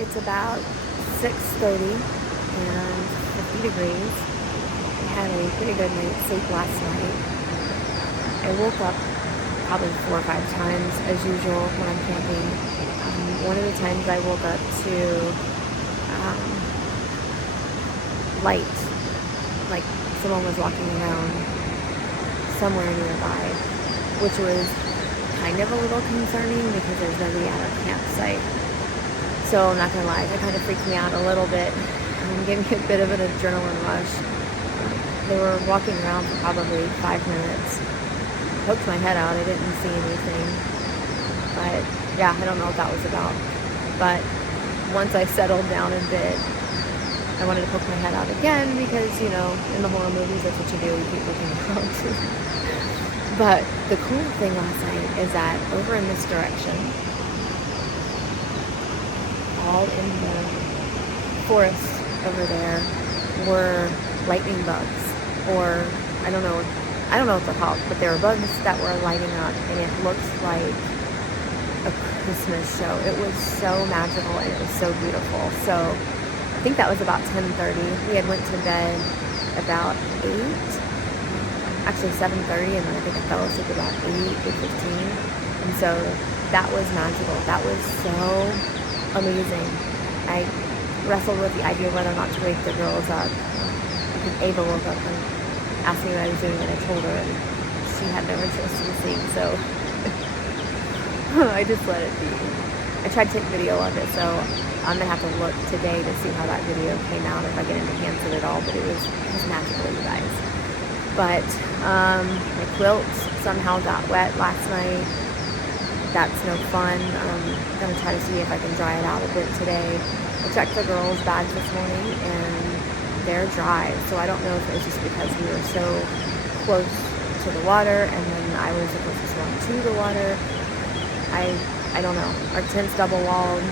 It's about 6:30 and 50 degrees. I had a pretty good night's sleep last night. I woke up probably 4 or 5 times as usual when I'm camping. One of the times I woke up to light, like someone was walking around somewhere nearby, which was kind of a little concerning because there's nobody at our campsite. So I'm not gonna lie, that kind of freaked me out a little bit. Gave me a bit of an adrenaline rush. They were walking around for probably 5 minutes. Poked my head out, I didn't see anything. But yeah, I don't know what that was about. But once I settled down a bit, I wanted to poke my head out again because, you know, in the horror movies, that's what you do, you keep looking around. But the cool thing last night is that over in this direction, all in the forest over there were lightning bugs, or I don't know what they're called, but there were bugs that were lighting up, and it looked like a Christmas show. It was so magical and it was so beautiful. So I think that was about 10:30. We had went to bed about 8, actually 7:30, and then I think I fell asleep about 8:15. And so that was magical. That was so amazing. I wrestled with the idea of whether or not to wake the girls up. Because Ava woke up and asked me what I was doing, and I told her, and she had no interest in seeing, so I just let it be. I tried to take video of it, so I'm gonna have to look today to see how that video came out, if I get into hands of it all, but it was magical, you guys. But my quilt somehow got wet last night. That's no fun. I'm gonna try to see if I can dry it out a bit today. I checked the girls' bags this morning and they're dry, so I don't know if it was just because we were so close to the water and then I was supposed to swim to the water. I don't know. Our tent's double walled.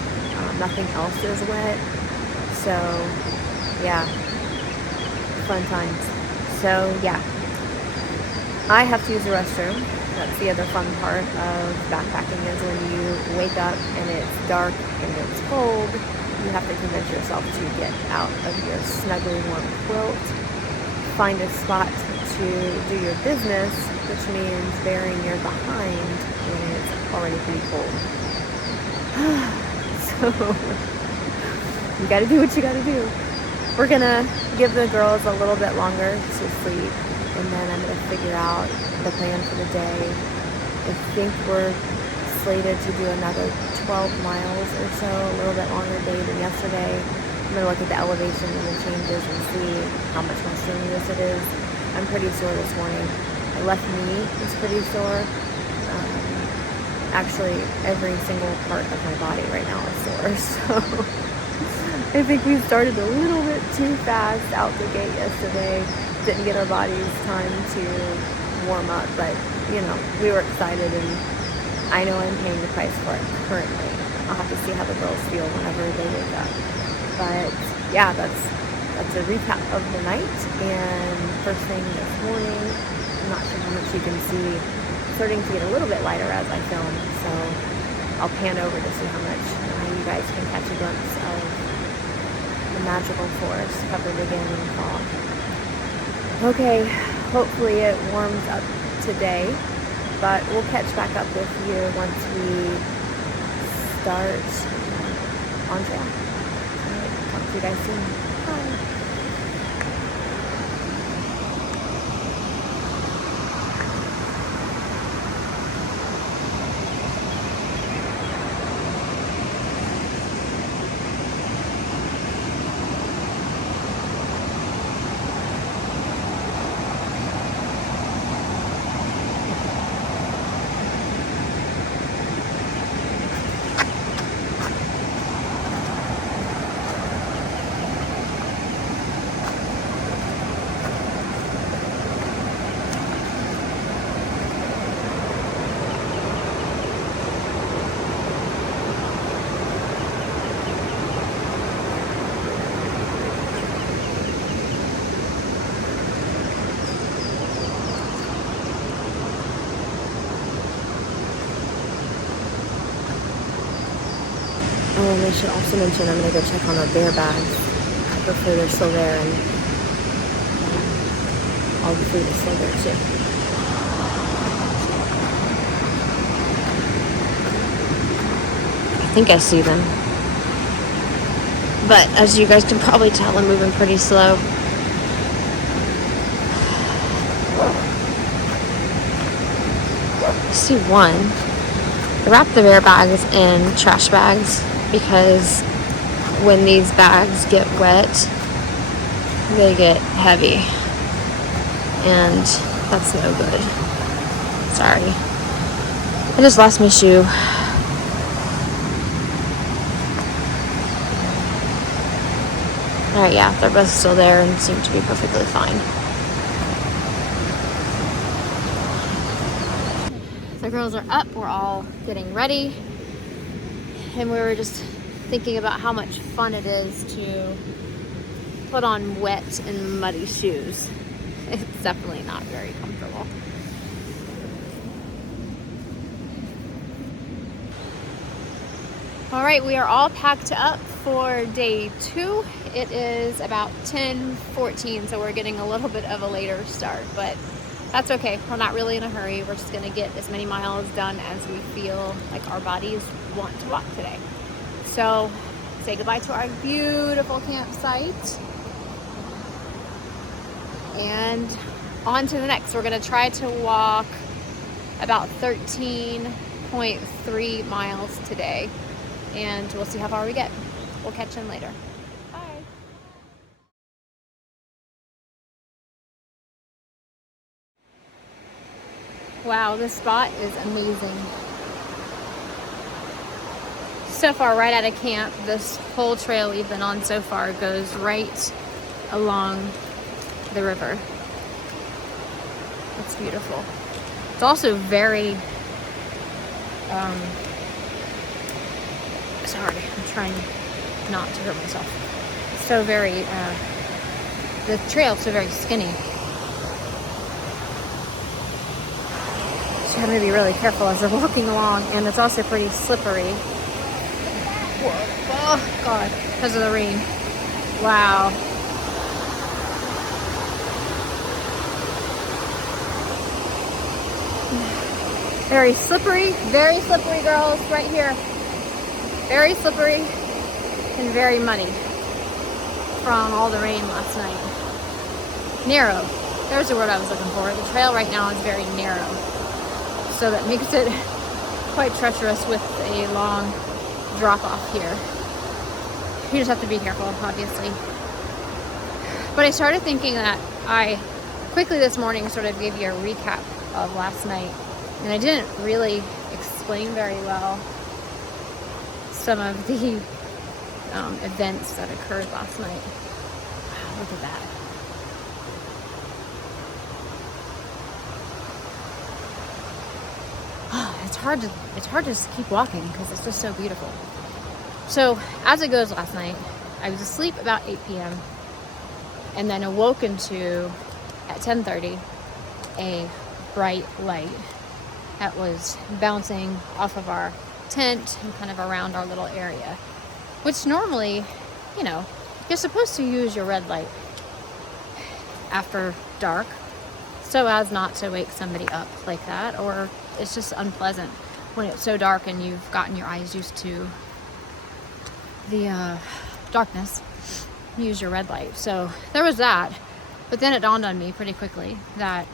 Nothing else is wet. So yeah, fun times. So yeah, I have to use the restroom. That's the other fun part of backpacking, is when you wake up and it's dark and it's cold, you have to convince yourself to get out of your snugly warm quilt, find a spot to do your business, which means burying your behind when it's already pretty cold. So you gotta do what you gotta do. We're gonna give the girls a little bit longer to sleep, and then I'm gonna figure out the plan for the day. I think we're slated to do another 12 miles or so, a little bit longer day than yesterday. I'm gonna look at the elevation and the changes and see how much more strenuous it is. I'm pretty sore this morning. My left knee is pretty sore. Actually, every single part of my body right now is sore, so I think we started a little bit too fast out the gate yesterday. Didn't get our bodies time to warm up, but you know, we were excited, and I know I'm paying the price for it currently. I'll have to see how the girls feel whenever they wake up. But yeah, that's a recap of the night. And first thing this morning, I'm not sure how much you can see, starting to get a little bit lighter as I film, so I'll pan over to see how much you guys can catch a glimpse of the magical forest covered again in fog. Okay, hopefully it warms up today, but we'll catch back up with you once we start on trail. Alright, talk to you guys soon. Bye. I should also mention I'm going to go check on our bear bags. Hopefully they're still there, and all the food is still there too. I think I see them. But as you guys can probably tell, I'm moving pretty slow. I see one. I wrap the bear bags in trash bags because when these bags get wet, they get heavy. And that's no good. Sorry. I just lost my shoe. Alright, yeah, they're both still there and seem to be perfectly fine. The girls are up, we're all getting ready. And we were just thinking about how much fun it is to put on wet and muddy shoes. It's definitely not very comfortable. All right, we are all packed up for day 2. It is about 10:14, so we're getting a little bit of a later start, but that's okay. We're not really in a hurry. We're just gonna get as many miles done as we feel like our bodies want to walk today. So say goodbye to our beautiful campsite and on to the next. We're gonna try to walk about 13.3 miles today, and we'll see how far we get. We'll catch in later. Bye. Wow, this spot is amazing. So far, right out of camp, this whole trail we've been on so far goes right along the river. It's beautiful. It's also very, sorry, I'm trying not to hurt myself. So very, the trail's so very skinny. So you have to be really careful as they're walking along, and it's also pretty slippery. Whoa. Oh God, because of the rain. Wow. Very slippery girls, right here. Very slippery and very muddy from all the rain last night. Narrow, there's the word I was looking for. The trail right now is very narrow, so that makes it quite treacherous with a long drop off here. You just have to be careful, obviously. But I started thinking that I quickly this morning sort of gave you a recap of last night, and I didn't really explain very well some of the events that occurred last night. Wow, look at that. It's hard to just keep walking because it's just so beautiful. So as it goes last night, I was asleep about 8 p.m. and then awoken to, at 10:30, a bright light that was bouncing off of our tent and kind of around our little area, which normally, you know, you're supposed to use your red light after dark so as not to wake somebody up like that, or it's just unpleasant when it's so dark and you've gotten your eyes used to the darkness. Use your red light. So there was that, but then it dawned on me pretty quickly that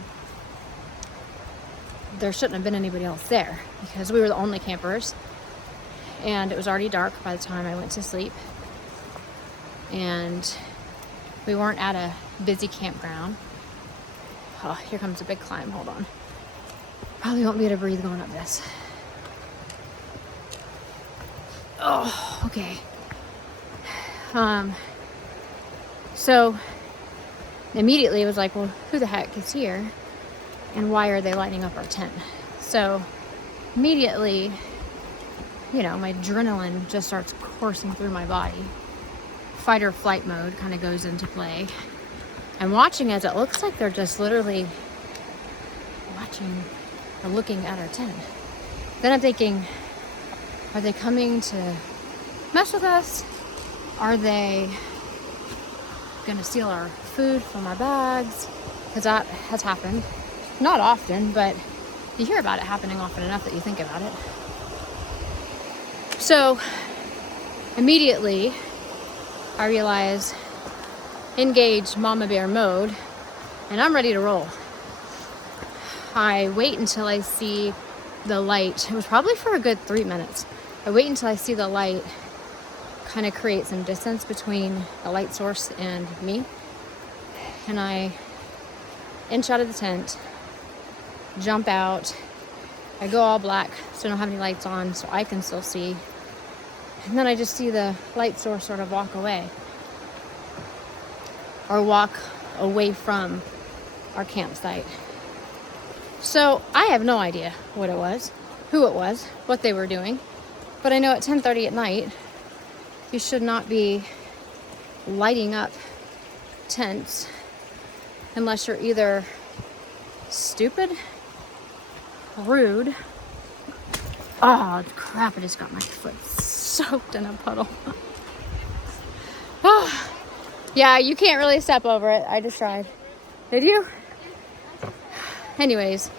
there shouldn't have been anybody else there because we were the only campers, and it was already dark by the time I went to sleep, and we weren't at a busy campground. Oh, here comes a big climb. Hold on. Probably won't be able to breathe going up this. Oh, okay. So immediately it was like, well, who the heck is here? And why are they lighting up our tent? So immediately, you know, my adrenaline just starts coursing through my body. Fight or flight mode kind of goes into play. I'm watching as it looks like they're just literally watching or looking at our tent. Then I'm thinking, are they coming to mess with us? Are they gonna steal our food from our bags? Because that has happened. Not often, but you hear about it happening often enough that you think about it. So immediately I realize engage mama bear mode, and I'm ready to roll. I wait until I see the light. It was probably for a good 3 minutes. I wait until I see the light kind of create some distance between the light source and me. And I inch out of the tent, jump out. I go all black, so I don't have any lights on, so I can still see. And then I just see the light source sort of walk away, or walk away from our campsite. So I have no idea what it was, who it was, what they were doing. But I know at 10:30 at night, you should not be lighting up tents unless you're either stupid, rude. Oh crap, I just got my foot soaked in a puddle. Oh, yeah, you can't really step over it. I just tried. Did you? Anyways,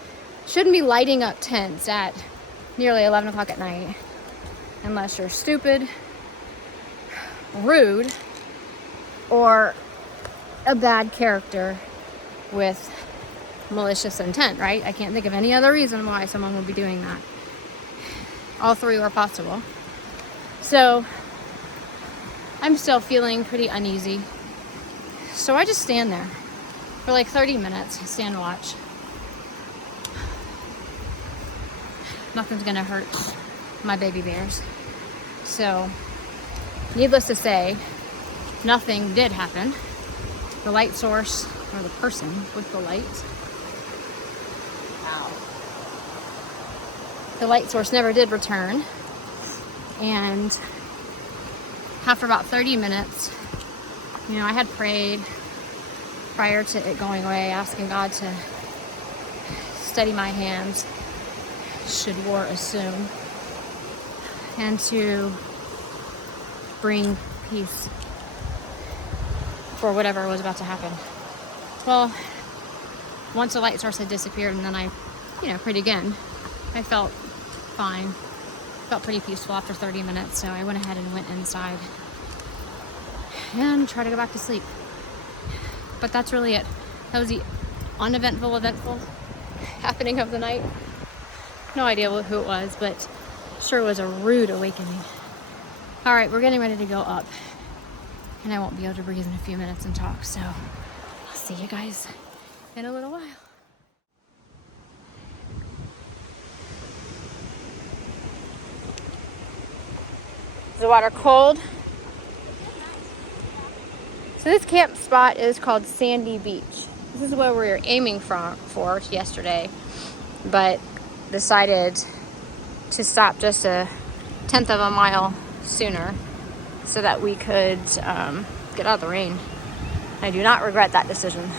shouldn't be lighting up tents at nearly 11 o'clock at night unless you're stupid, rude, or a bad character with malicious intent, right? I can't think of any other reason why someone would be doing that. All three were possible. So I'm still feeling pretty uneasy. So I just stand there for like 30 minutes, stand watch. Nothing's gonna hurt my baby bears. So, needless to say, nothing did happen. The light source, or the person with the light, wow. The light source never did return. And after about 30 minutes, you know, I had prayed prior to it going away, asking God to steady my hands should war assume, and to bring peace for whatever was about to happen. Well, once the light source had disappeared and then I, prayed again, I felt fine. Felt pretty peaceful after 30 minutes, so I went ahead and went inside and tried to go back to sleep. But that's really it. That was the eventful happening of the night. No idea who it was, but sure was a rude awakening. All right, we're getting ready to go up, and I won't be able to breathe in a few minutes and talk, so I'll see you guys in a little while. Is the water cold? So this camp spot is called Sandy Beach. This is where we were aiming for yesterday, but decided to stop just a 1/10 of a mile sooner so that we could get out of the rain. I do not regret that decision.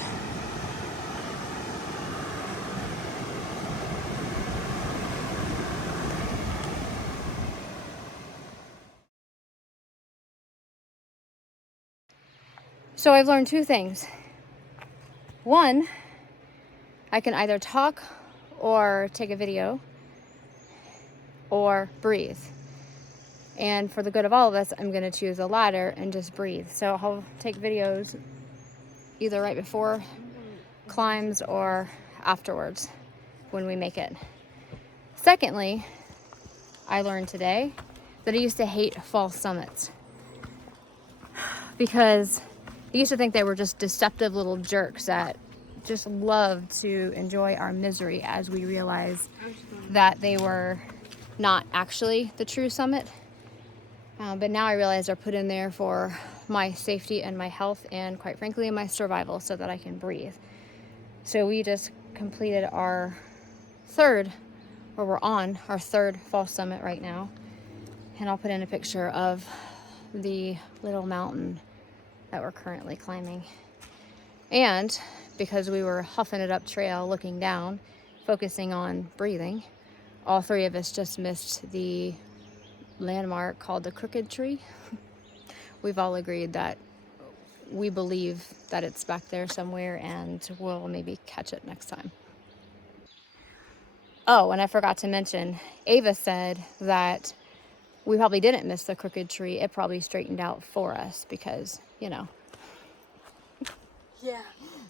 So I've learned two things. One, I can either talk or take a video or breathe. And for the good of all of us, I'm going to choose the latter and just breathe. So I'll take videos either right before climbs or afterwards when we make it. Secondly, I learned today that I used to hate false summits because I used to think they were just deceptive little jerks that just loved to enjoy our misery as we realized that they were not actually the true summit. But now I realize they're put in there for my safety and my health and, quite frankly, my survival so that I can breathe. So we just completed we're on our third false summit right now. And I'll put in a picture of the little mountain that we're currently climbing. And because we were huffing it up trail, looking down, focusing on breathing, all three of us just missed the landmark called the Crooked Tree. We've all agreed that we believe that it's back there somewhere, and we'll maybe catch it next time. Oh, and I forgot to mention, Ava said that we probably didn't miss the Crooked Tree. It probably straightened out for us because, you know. Yeah.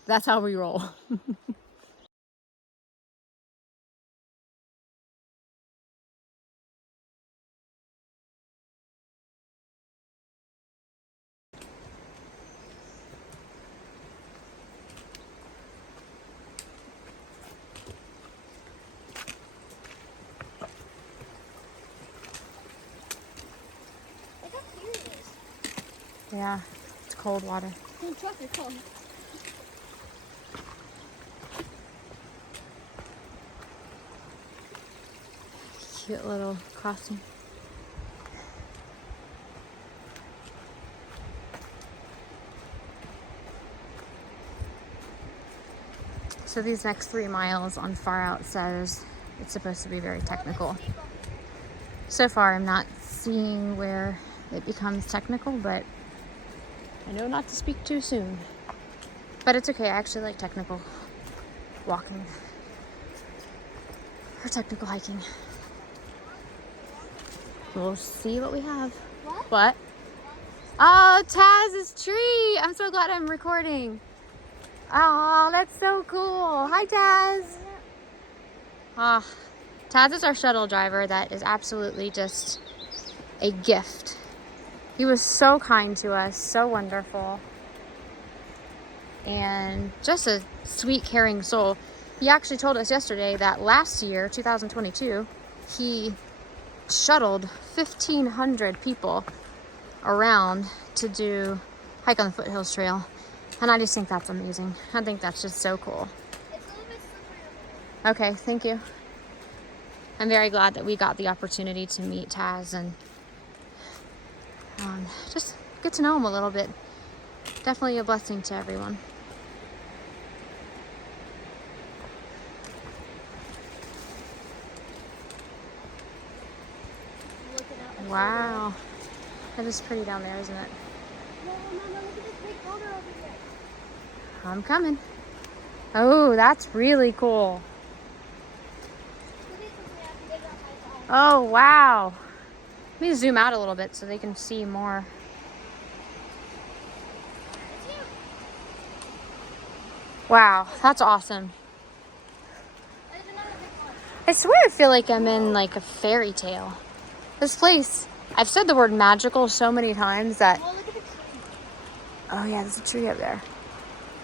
That's how we roll. Look how clear it is. Yeah, it's cold water. Don't drop your phone. Cute little crossing. So these next 3 miles on Far Out says it's supposed to be very technical. So far I'm not seeing where it becomes technical, but I know not to speak too soon. But it's okay, I actually like technical walking or technical hiking. We'll see what we have. What? Oh, Taz's tree! I'm so glad I'm recording. Oh, that's so cool. Hi, Taz. Taz is our shuttle driver that is absolutely just a gift. He was so kind to us, so wonderful, and just a sweet, caring soul. He actually told us yesterday that last year, 2022, he shuttled 1,500 people around to do hike on the Foothills Trail. And I just think that's amazing. I think that's just so cool. It's a little bit slippery. Okay, thank you. I'm very glad that we got the opportunity to meet Taz and just get to know him a little bit. Definitely a blessing to everyone. Wow. That is pretty down there, isn't it? No, Mama, look at this big boulder over here. I'm coming. Oh, that's really cool. Look at something I can dig up my phone. Oh, wow. Let me zoom out a little bit so they can see more. It's here. Wow, that's awesome. There's another big one. I swear I feel like I'm in like a fairy tale. This place, I've said the word magical so many times that... Oh, look at the tree. Oh yeah, there's a tree up there.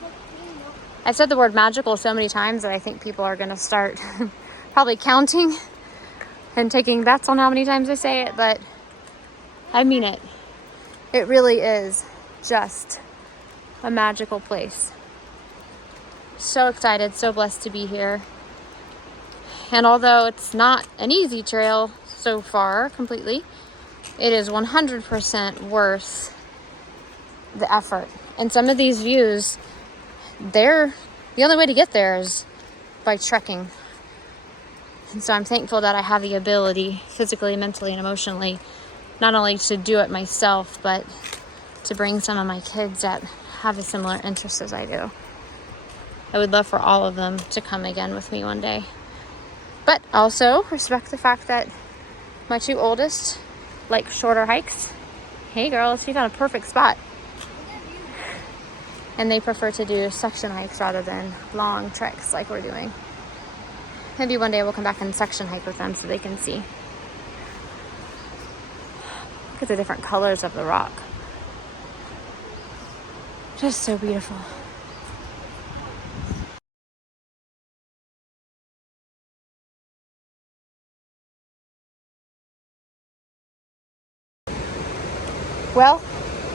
Look, you know. I've said the word magical so many times that I think people are going to start probably counting and taking bets on how many times I say it, but I mean it. It really is just a magical place. So excited, so blessed to be here. And although it's not an easy trail so far completely, it is 100% worth the effort. And some of these views, the only way to get there is by trekking. And so I'm thankful that I have the ability, physically, mentally, and emotionally, not only to do it myself, but to bring some of my kids that have a similar interest as I do. I would love for all of them to come again with me one day. But also respect the fact that my 2 oldest like shorter hikes. Hey girls, you found a perfect spot. And they prefer to do section hikes rather than long treks like we're doing. Maybe one day we'll come back and section hike with them so they can see. Look at the different colors of the rock. Just so beautiful. Well,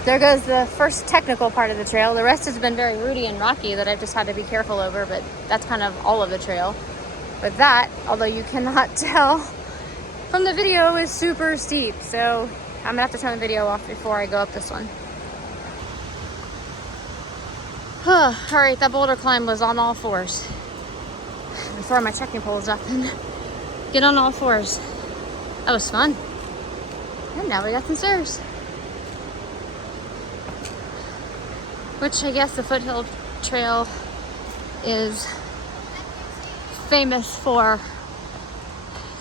there goes the first technical part of the trail. The rest has been very rooty and rocky that I've just had to be careful over, but that's kind of all of the trail. But that, although you cannot tell from the video, is super steep. So I'm gonna have to turn the video off before I go up this one. All right, that boulder climb was on all fours. I'm throwing my trekking poles up and get on all fours. That was fun. And now we got some stairs. Which I guess the Foothills Trail is famous for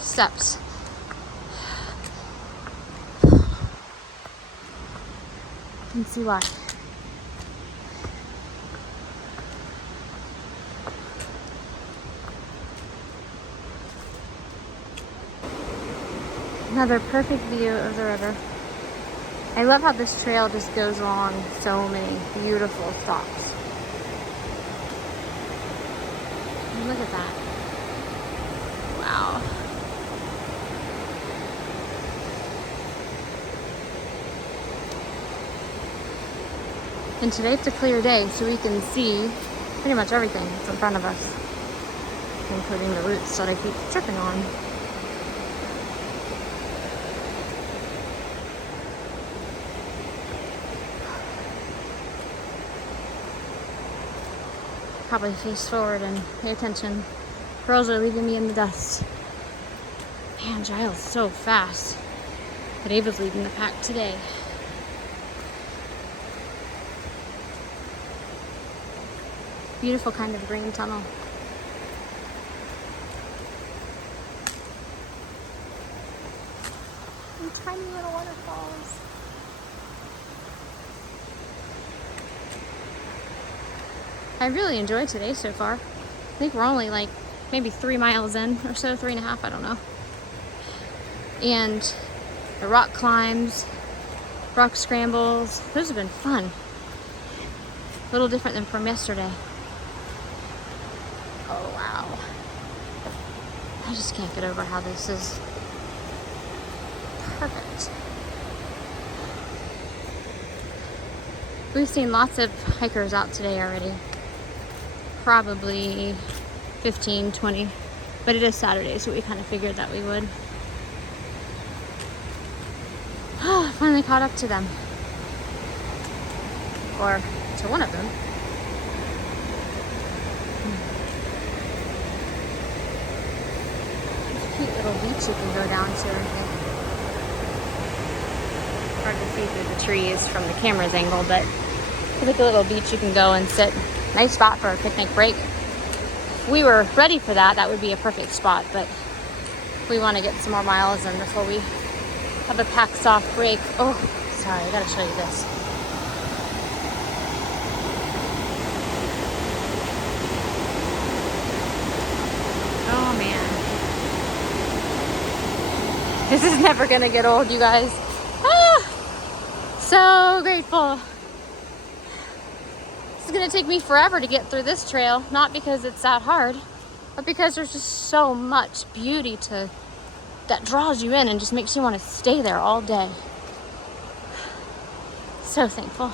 steps. You can see why. Another perfect view of the river. I love how this trail just goes along so many beautiful stops. And look at that. Wow. And today's a clear day, so we can see pretty much everything that's in front of us, including the roots that I keep tripping on. Probably face forward and pay attention. Girls are leaving me in the dust. Man, Giles so fast. But Ava's leading the pack today. Beautiful kind of green tunnel. And tiny little waterfalls. I really enjoyed today so far. I think we're only like maybe 3 miles in or so, 3.5, I don't know. And the rock climbs, rock scrambles, those have been fun. A little different than from yesterday. Oh wow. I just can't get over how this is perfect. We've seen lots of hikers out today already. Probably 15, 20, but it is Saturday, so we kind of figured that we would. Finally caught up to them. Or to one of them. There's a cute little beach you can go down to, I think. Hard to see through the trees from the camera's angle, but it's like a little beach you can go and sit. Nice spot for a picnic break. If we were ready for that, that would be a perfect spot, but we want to get some more miles in before we have a pack soft break. Oh, sorry, I gotta show you this. Oh man. This is never gonna get old, you guys. Ah, so grateful. It's gonna take me forever to get through this trail, not because it's that hard, but because there's just so much beauty that draws you in and just makes you want to stay there all day. So thankful.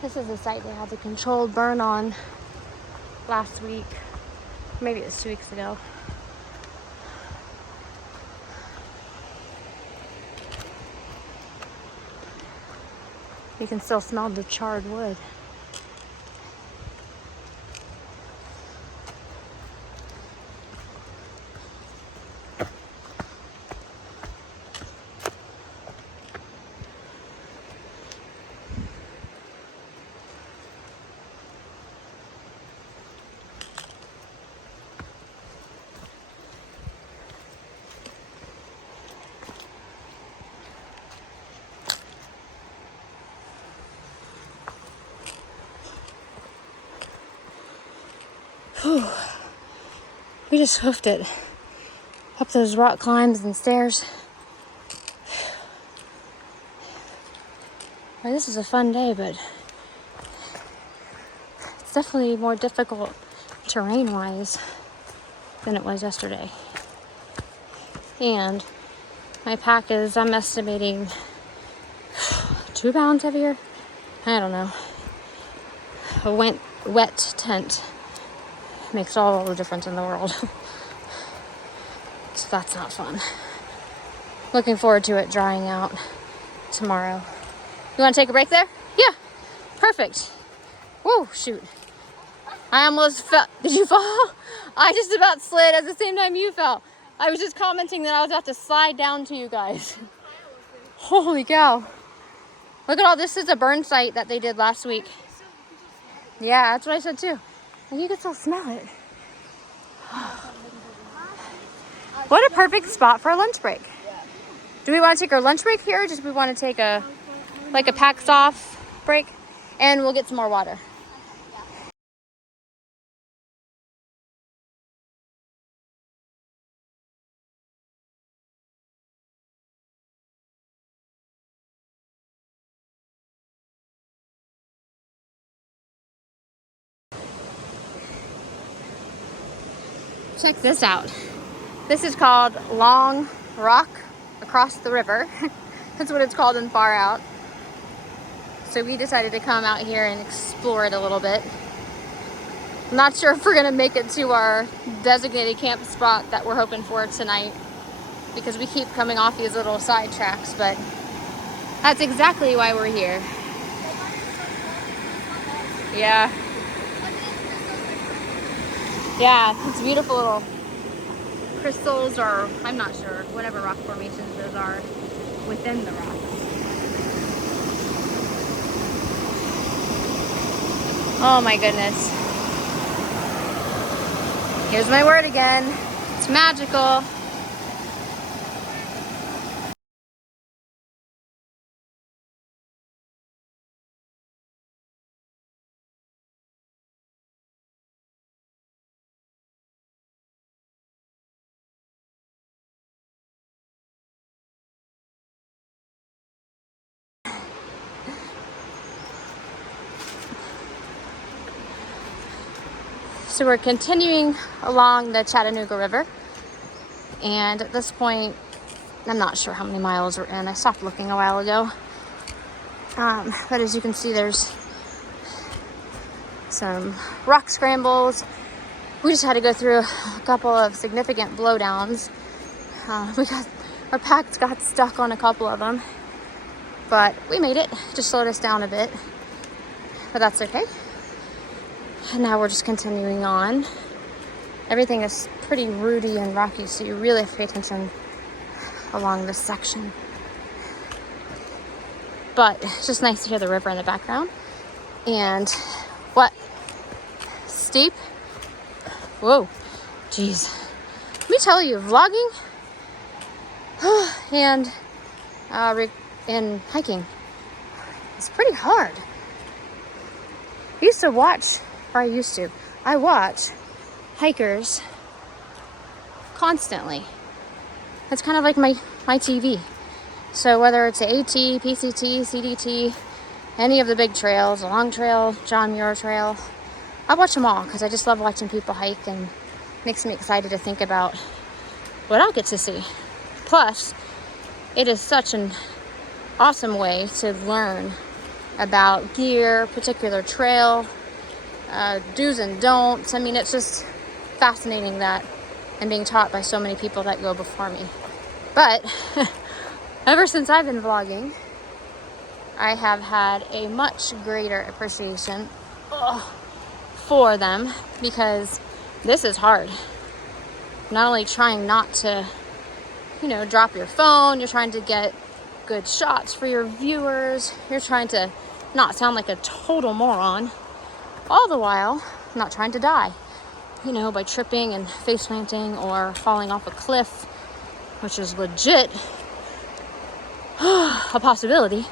This is the site they had the controlled burn on last week. Maybe it was 2 weeks ago. You can still smell the charred wood. Whew. We just hoofed it up those rock climbs and stairs. Well, this is a fun day, but it's definitely more difficult terrain-wise than it was yesterday. And my pack is, I'm estimating 2 pounds heavier. I don't know. A wet tent makes all the difference in the world. So that's not fun. Looking forward to it drying out tomorrow. You want to take a break there? Yeah, perfect. Whoa, shoot. I almost fell. Did you fall? I just about slid at the same time you fell. I was just commenting that I was about to slide down to you guys. Holy cow. Look at all this. Is a burn site that they did last week. Yeah, that's what I said too. And you can still smell it. What a perfect spot for a lunch break. Do we want to take our lunch break here, or just we want to take a packs off break? And we'll get some more water. Check this out. This is called Long Rock Across the River. That's what it's called in Far Out. So we decided to come out here and explore it a little bit. I'm not sure if we're gonna make it to our designated camp spot that we're hoping for tonight, because we keep coming off these little side tracks, but that's exactly why we're here. Yeah. Yeah, it's beautiful little crystals, or I'm not sure, whatever rock formations those are within the rocks. Oh my goodness. Here's my word again. It's magical. So we're continuing along the Chattanooga River, and at this point, I'm not sure how many miles we're in. I stopped looking a while ago. But as you can see, there's some rock scrambles. We just had to go through a couple of significant blowdowns. Our packs got stuck on a couple of them, but we made it. Just slowed us down a bit, but that's okay. And now we're just continuing on. Everything is pretty rooty and rocky, so you really have to pay attention along this section. But it's just nice to hear the river in the background. And what? Steep? Whoa, geez. Let me tell you, vlogging and hiking is pretty hard. I watch hikers constantly. It's kind of like my TV. So whether it's AT, PCT, CDT, any of the big trails, the Long Trail, John Muir Trail, I watch them all because I just love watching people hike, and makes me excited to think about what I'll get to see. Plus, it is such an awesome way to learn about gear, particular trail, do's and don'ts. I mean, it's just fascinating that I'm being taught by so many people that go before me. But ever since I've been vlogging, I have had a much greater appreciation for them, because this is hard. Not only trying not to, drop your phone, you're trying to get good shots for your viewers, you're trying to not sound like a total moron, all the while not trying to die, by tripping and face planting or falling off a cliff, which is legit a possibility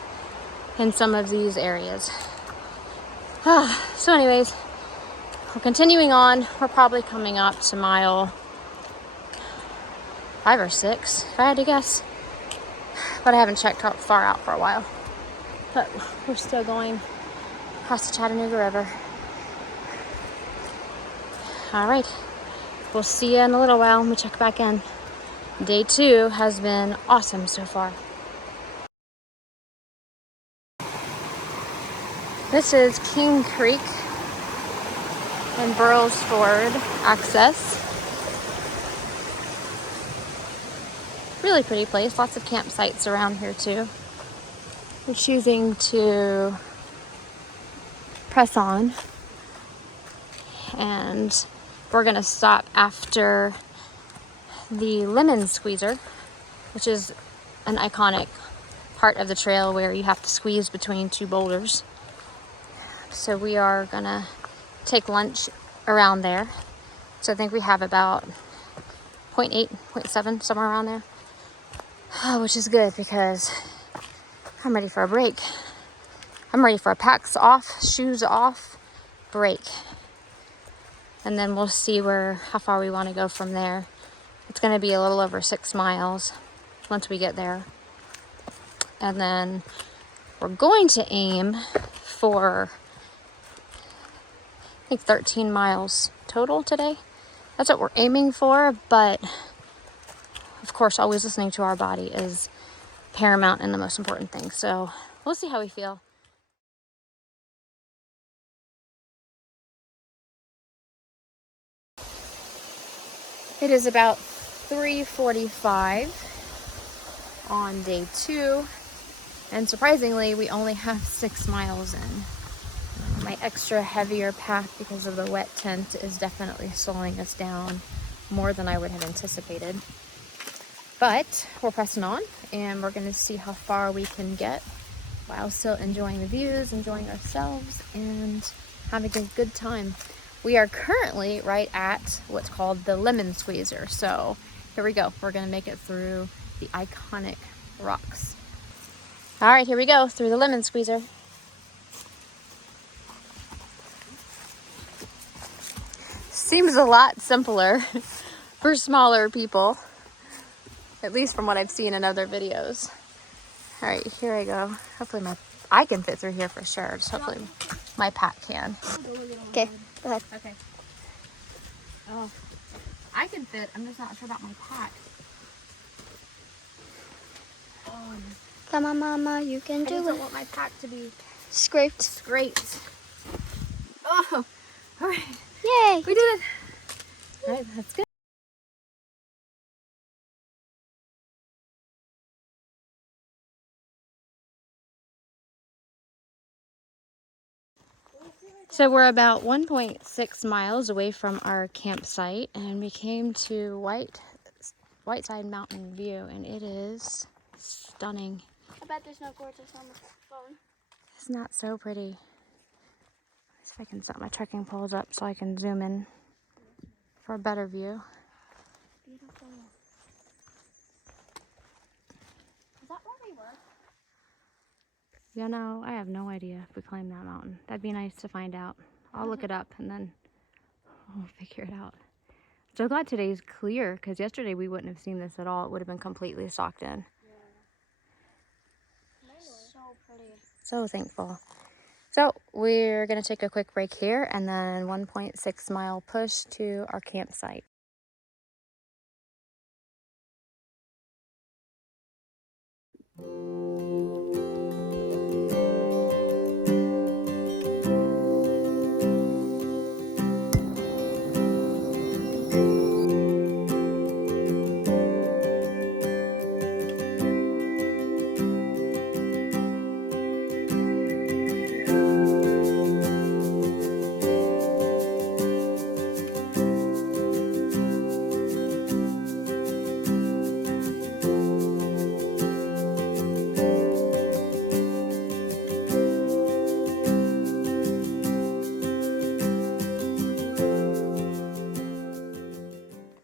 in some of these areas. So anyways, we're continuing on. We're probably coming up to mile 5 or 6, if I had to guess. But I haven't checked how far out for a while. But we're still going across the Chattanooga River. All right, we'll see you in a little while when we check back in. Day 2 has been awesome so far. This is King Creek and Burroughs Ford access. Really pretty place, lots of campsites around here too. We're choosing to press on and we're gonna stop after the lemon squeezer, which is an iconic part of the trail where you have to squeeze between two boulders. So we are gonna take lunch around there. So I think we have about 0.8, 0.7, somewhere around there, which is good because I'm ready for a break. I'm ready for a packs off, shoes off, break. And then we'll see how far we want to go from there. It's going to be a little over 6 miles once we get there. And then we're going to aim for, I think, 13 miles total today. That's what we're aiming for, but of course, always listening to our body is paramount and the most important thing. So we'll see how we feel. It is about 3:45 on day 2, and surprisingly, we only have 6 miles in. My extra heavier pack because of the wet tent is definitely slowing us down more than I would have anticipated. But we're pressing on, and we're going to see how far we can get while still enjoying the views, enjoying ourselves, and having a good time. We are currently right at what's called the lemon squeezer. So here we go. We're going to make it through the iconic rocks. All right, here we go through the lemon squeezer. Seems a lot simpler for smaller people, at least from what I've seen in other videos. All right, here I go. Hopefully I can fit through here for sure. Just hopefully my pack can. Okay, go ahead. Okay. Oh, I can fit. I'm just not sure about my pack. Come on, Mama, you can I do just don't it. want my pack to be Scraped. scraped. Oh, all right. Yay! We did it. All right, that's good. So we're about 1.6 miles away from our campsite, and we came to Whiteside Mountain View, and it is stunning. I bet there's no gorgeous on the phone. It's not so pretty. Let's see if I can set my trekking poles up so I can zoom in for a better view. Beautiful. Is that where we were? You know, I have no idea if we climbed that mountain. That'd be nice to find out. I'll look it up and then we'll figure it out. So glad today's clear, because yesterday we wouldn't have seen this at all. It would have been completely socked in. So pretty. So thankful. So we're going to take a quick break here and then 1.6 mile push to our campsite.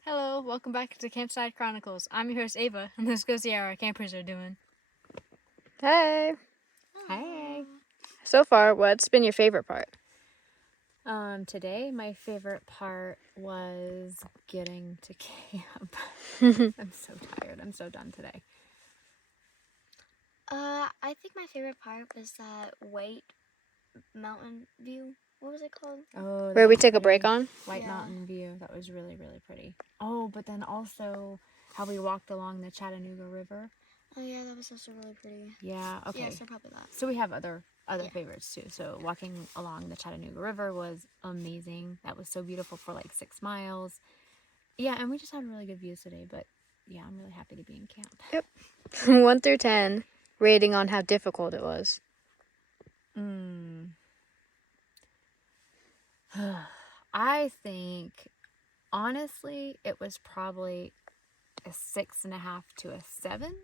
Hello, welcome back to Campsite Chronicles. I'm your host Ava, and let's go see how our campers are doing. Hey! Hey! So far, what's been your favorite part? Today my favorite part was getting to camp. I'm so tired. I'm so done today. I think my favorite part was that White Mountain View. What was it called? Oh, Where we took a break on? White Yeah. Mountain View. That was really, really pretty. Oh, but then also how we walked along the Chattanooga River. Oh yeah, that was also really pretty. Yeah, okay. Yeah, so probably that. So we have other Yeah. favorites too. So walking along the Chattanooga River was amazing. That was so beautiful for like 6 miles. Yeah, and we just had really good views today. But yeah, I'm really happy to be in camp. Yep. 1 through 10, rating on how difficult it was. I think, honestly, it was probably a 6.5 to a 7.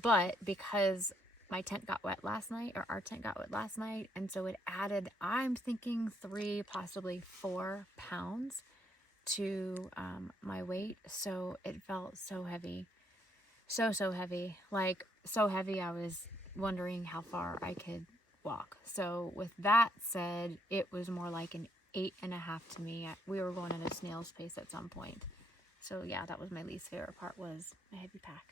But because my tent got wet last night, or our tent got wet last night, and so it added, I'm thinking 3, possibly 4 pounds to my weight. So it felt so heavy. So heavy. Like, so heavy I was wondering how far I could walk. So with that said, it was more like an 8.5 to me. We were going at a snail's pace at some point. So yeah, that was my least favorite part, was a heavy pack.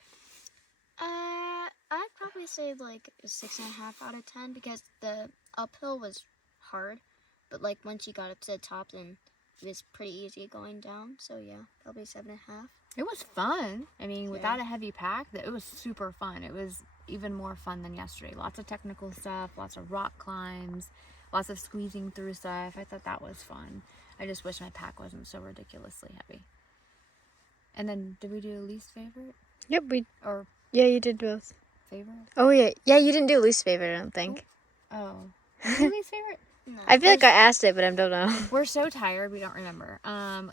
I'd probably say like a 6.5 out of 10 because the uphill was hard, but like once you got up to the top, then it was pretty easy going down. So yeah, probably 7.5. It was fun. I mean, without Yeah. a heavy pack, it was super fun. It was even more fun than yesterday. Lots of technical stuff, lots of rock climbs, lots of squeezing through stuff. I thought that was fun. I just wish my pack wasn't so ridiculously heavy. And then, did we do least favorite Yep, or yeah, you did both. favorite? Oh, yeah. Yeah, you didn't do least favorite, I don't think. Oh, did we do least favorite? No. I feel like I asked it, but I don't know. We're so tired, we don't remember.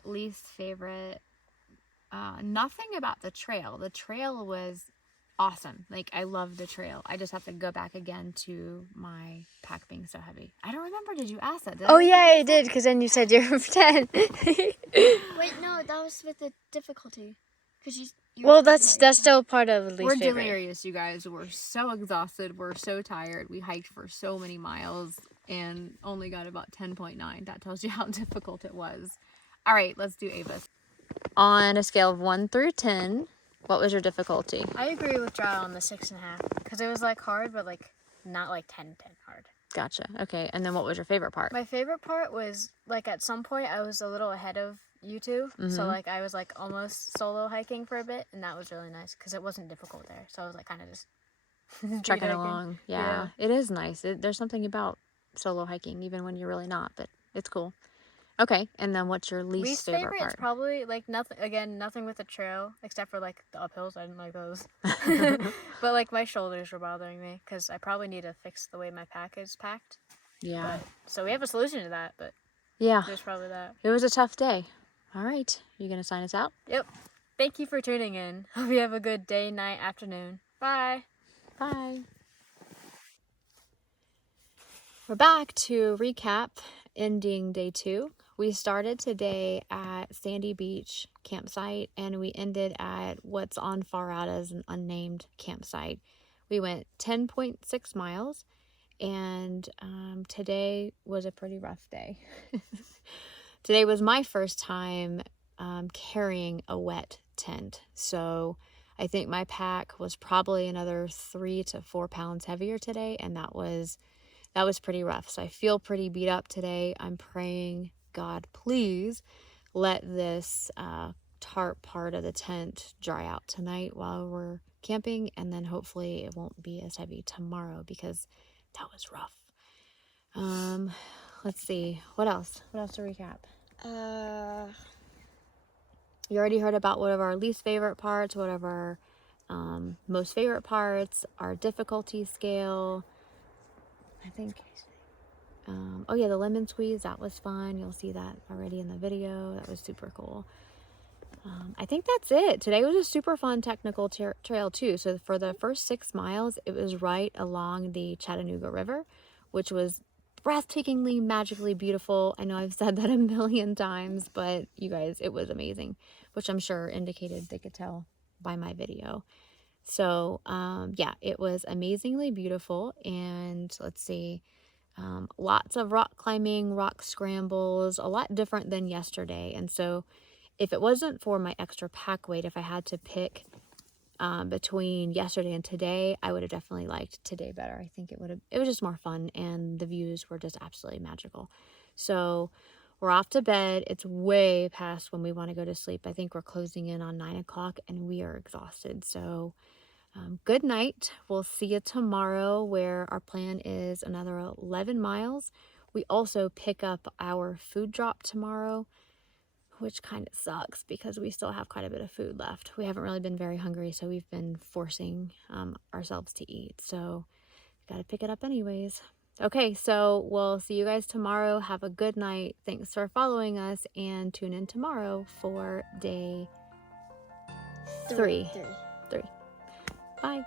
Least favorite. Nothing about the trail. The trail was awesome. Like, I loved the trail. I just have to go back again to my pack being so heavy. I don't remember. Did you ask that? Did Oh, I? yeah, I did, because then you said you're 10. Wait, no, that was with the difficulty. Cause you Well, were that's talking about still part of least We're favorite. delirious, you guys. We're so exhausted. We're so tired. We hiked for so many miles and only got about 10.9. That tells you how difficult it was. All right, let's do Ava's. On a scale of 1 through 10, what was your difficulty? I agree with Trial on the 6.5 because it was like hard, but like not like 10 hard. Gotcha. Okay, and then what was your favorite part? My favorite part was like at some point I was a little ahead of you two, so like I was like almost solo hiking for a bit, and that was really nice because it wasn't difficult there. So I was like kind of just Trekking hiking. along. Yeah, it is nice. There's something about solo hiking, even when you're really not, but it's cool. Okay, and then what's your least favorite It's part? probably like nothing with the trail except for like the uphills. I didn't like those. But like my shoulders were bothering me because I probably need to fix the way my pack is packed. Yeah. But, so we have a solution to that, but Yeah. there's probably that. It was a tough day. All right. You going to sign us out? Yep. Thank you for tuning in. Hope you have a good day, night, afternoon. Bye. Bye. We're back to recap, ending day 2. We started today at Sandy Beach campsite and we ended at what's on far out as an unnamed campsite. We went 10.6 miles and today was a pretty rough day. Today was my first time carrying a wet tent, so I think my pack was probably another 3 to 4 pounds heavier today, and that was pretty rough. So I feel pretty beat up today. I'm praying, God, please let this tarp part of the tent dry out tonight while we're camping, and then hopefully it won't be as heavy tomorrow because that was rough. Let's see. What else to recap? You already heard about one of our least favorite parts, one of our most favorite parts, our difficulty scale. I think, oh yeah, the lemon squeeze, that was fun. You'll see that already in the video. That was super cool. I think that's it. Today was a super fun technical trail too. So for the first 6 miles, it was right along the Chattanooga River, which was breathtakingly, magically beautiful. I know I've said that a million times, but you guys, it was amazing, which I'm sure indicated they could tell by my video. So yeah, it was amazingly beautiful. And let's see, lots of rock climbing, rock scrambles, a lot different than yesterday. And so if it wasn't for my extra pack weight, if I had to pick between yesterday and today, I would have definitely liked today better. I think it was just more fun and the views were just absolutely magical. So we're off to bed. It's way past when we want to go to sleep. I think we're closing in on 9 o'clock and we are exhausted. So good night. We'll see you tomorrow, where our plan is another 11 miles. We also pick up our food drop tomorrow, which kind of sucks because we still have quite a bit of food left. We haven't really been very hungry, so we've been forcing ourselves to eat. So got to pick it up anyways. Okay, so we'll see you guys tomorrow. Have a good night. Thanks for following us, and tune in tomorrow for day 3. 3. Bye.